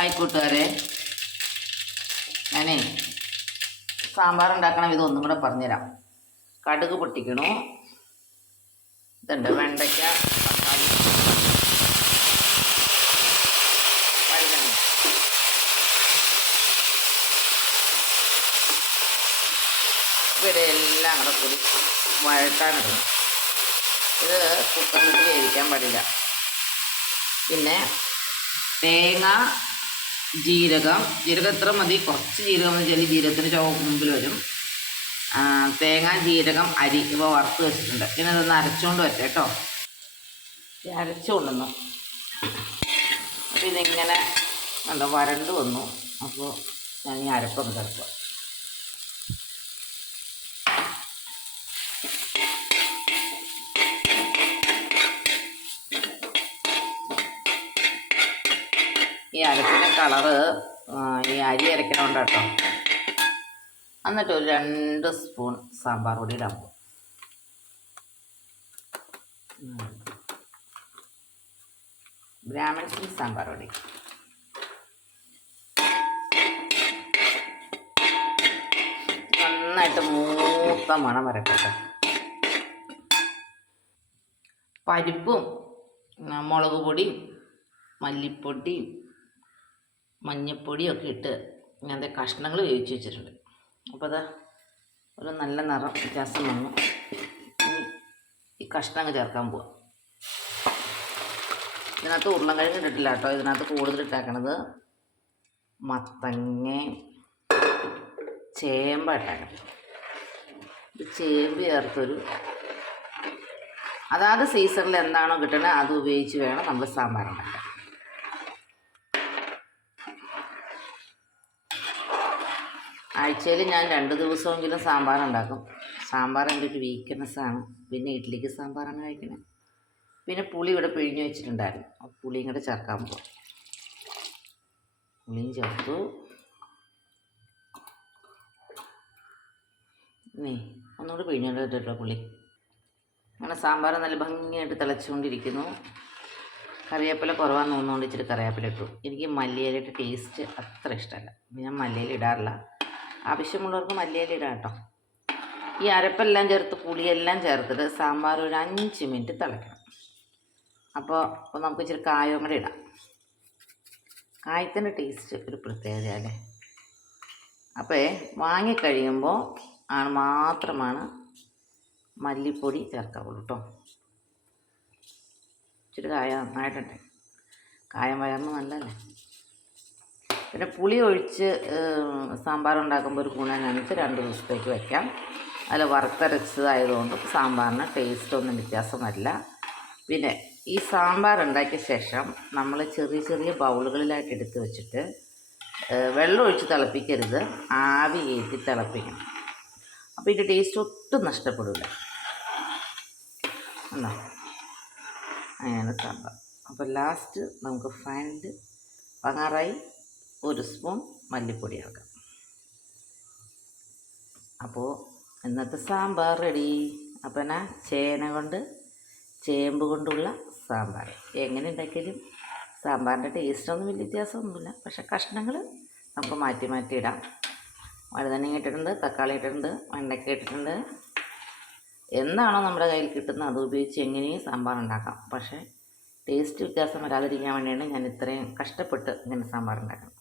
Hi കൂട്ടുകാരെ, ഞാനേ സാമ്പാർ ഉണ്ടാക്കണ വിധം ഒന്നും കൂടെ പറഞ്ഞുതരാം. കടുക് പൊട്ടിക്കണു, ഇതുണ്ട് വെണ്ടയ്ക്ക, തക്കാളി, വഴുതനങ്ങ. ഇവിടെ എല്ലാം കൂടെ കൂടി വഴട്ടാനിടുന്നു. ഇത് കുക്കറിലിട്ട് വേവിക്കാൻ പാടില്ല. പിന്നെ തേങ്ങ, ജീരകം എത്ര മതി, കുറച്ച് ജീരകം വെച്ചാൽ ജീരകത്തിന് ചുവ മുമ്പിൽ വരും. തേങ്ങ, ജീരകം, അരി ഇവ വറുത്ത് വെച്ചിട്ടുണ്ട്. പിന്നെ ഇതൊന്ന് അരച്ചുകൊണ്ട് വരട്ടെ കേട്ടോ. അരച്ചു കൊണ്ടുവന്നു. അപ്പോൾ ഇതിങ്ങനെ എന്താ വരണ്ട് വന്നു. അപ്പോൾ ഞാൻ ഈ അരപ്പൊന്ന് ചേർക്കുക. ഈ അരപ്പിൻ്റെ കളറ് ഈ അരി അരക്കണോണ്ട് കേട്ടോ. എന്നിട്ട് ഒരു 2 സ്പൂൺ സാമ്പാർ പൊടി ഇടാൻ പോകും. ബ്രാഹ്മൺസിൽ സാമ്പാർ പൊടി. നന്നായിട്ട് മൂത്ത മണം വരട്ടെ. പരിപ്പും മുളക് പൊടിയും മല്ലിപ്പൊടിയും മഞ്ഞൾപ്പൊടിയൊക്കെ ഇട്ട് ഞാൻ കഷ്ണങ്ങൾ വേവിച്ച് വെച്ചിട്ടുണ്ട്. അപ്പോൾ അതാ ഒരു നല്ല നിറം വ്യത്യാസം വന്നു. ഈ കഷ്ണങ്ങൾ ചേർക്കാൻ പോവാം. ഇതിനകത്ത് ഉരുളൻകിഴങ്ങ് ഇട്ടിട്ടില്ല കേട്ടോ. ഇതിനകത്ത് കൂടുതൽ ഇട്ടാക്കണത് മത്തങ്ങ, ചേമ്പ് ഇട്ടാക്കണം. ചേമ്പ് ചേർത്തൊരു അതാത് സീസണിൽ എന്താണോ കിട്ടണത് അത് ഉപയോഗിച്ച് വേണം നമ്മൾ സാമ്പാർ ഉണ്ടാക്കാൻ. ആഴ്ചയിൽ ഞാൻ 2 ദിവസമെങ്കിലും സാമ്പാർ ഉണ്ടാക്കും. സാമ്പാർ എൻ്റെ ഒരു വീക്ക്നെസ്സാണ്. പിന്നെ ഇഡ്ഡലിക്ക് സാമ്പാറാണ് കഴിക്കുന്നത്. പിന്നെ പുളി ഇവിടെ പിഴിഞ്ഞ് വെച്ചിട്ടുണ്ടായിരുന്നു. ആ പുളിയും കൂടെ ചേർക്കാൻ പോകും. പുളിയും ചേർത്തു. ഒന്നുകൂടി പിഴിഞ്ഞോണ്ട് കേട്ടോ പുളി. അങ്ങനെ സാമ്പാർ നല്ല ഭംഗിയായിട്ട് തിളച്ചുകൊണ്ടിരിക്കുന്നു. കറിവേപ്പില കുറവാന്ന് തോന്നുന്നുകൊണ്ട് ഇച്ചിരി കറിവേപ്പില ഇട്ടു. എനിക്ക് മല്ലിയിലയുടെ ടേസ്റ്റ് അത്ര ഇഷ്ടമല്ല. ഞാൻ മല്ലിയില ഇടാറില്ല. ആവശ്യമുള്ളവർക്ക് മല്ലിയില ഇടാം കേട്ടോ. ഈ അരപ്പെല്ലാം ചേർത്ത് പുളിയെല്ലാം ചേർത്തിട്ട് സാമ്പാർ ഒരു 5 മിനിറ്റ് തിളയ്ക്കണം. അപ്പോൾ നമുക്ക് ഇച്ചിരി കായവും കൂടെ ഇടാം. കായത്തിൻ്റെ ടേസ്റ്റ് ഒരു പ്രത്യേകത അല്ലേ. അപ്പോൾ വാങ്ങിക്കഴിയുമ്പോൾ മാത്രമാണ് മല്ലിപ്പൊടി ചേർക്കാവുള്ളൂ കേട്ടോ. ഇച്ചിരി കായം നന്നായിട്ടുണ്ട്. കായം വയറിന് നല്ലതല്ലേ. പിന്നെ പുളി ഒഴിച്ച് സാമ്പാർ ഉണ്ടാക്കുമ്പോൾ ഒരു ഗുണം എന്താണെന്ന് വെച്ചാൽ 2 ദിവസത്തേക്ക് വയ്ക്കാം. അതിൽ വറുത്തരച്ചതായതുകൊണ്ട് സാമ്പാറിന് ടേസ്റ്റൊന്നും വ്യത്യാസം വരില്ല. പിന്നെ ഈ സാമ്പാർ ഉണ്ടാക്കിയ ശേഷം നമ്മൾ ചെറിയ ചെറിയ ബൗളുകളിലായിട്ട് എടുത്ത് വെച്ചിട്ട് വെള്ളം ഒഴിച്ച് തിളപ്പിക്കരുത്, ആവി കയറ്റി തിളപ്പിക്കണം. അപ്പോൾ ഇതിൻ്റെ ടേസ്റ്റ് ഒട്ടും നഷ്ടപ്പെടില്ല. ഉണ്ടോ? അങ്ങനെ സാമ്പാർ. അപ്പോൾ ലാസ്റ്റ് നമുക്ക് ഫൈനൽ പങ്ങാറായി 1 സ്പൂൺ മല്ലിപ്പൊടി ആക്കാം. അപ്പോൾ ഇന്നത്തെ സാമ്പാർ റെഡി. അപ്പം എന്നാ ചേമ്പ് കൊണ്ടുള്ള സാമ്പാർ എങ്ങനെ ഉണ്ടാക്കിയാലും സാമ്പാറിൻ്റെ ടേസ്റ്റൊന്നും വലിയ വ്യത്യാസമൊന്നുമില്ല. പക്ഷേ കഷ്ണങ്ങൾ നമുക്ക് മാറ്റി മാറ്റി ഇടാം. വഴുതനങ്ങ ഇട്ടിട്ടുണ്ട്, തക്കാളി ഇട്ടിട്ടുണ്ട്, വെണ്ടയ്ക്ക ഇട്ടിട്ടുണ്ട്. എന്താണോ നമ്മുടെ കയ്യിൽ കിട്ടുന്നത് അത് ഉപയോഗിച്ച് എങ്ങനെയും സാമ്പാർ ഉണ്ടാക്കാം. പക്ഷേ ടേസ്റ്റ് വ്യത്യാസം വരാതിരിക്കാൻ വേണ്ടിയാണ് ഞാൻ ഇത്രയും കഷ്ടപ്പെട്ട് ഇങ്ങനെ സാമ്പാർ ഉണ്ടാക്കുന്നത്.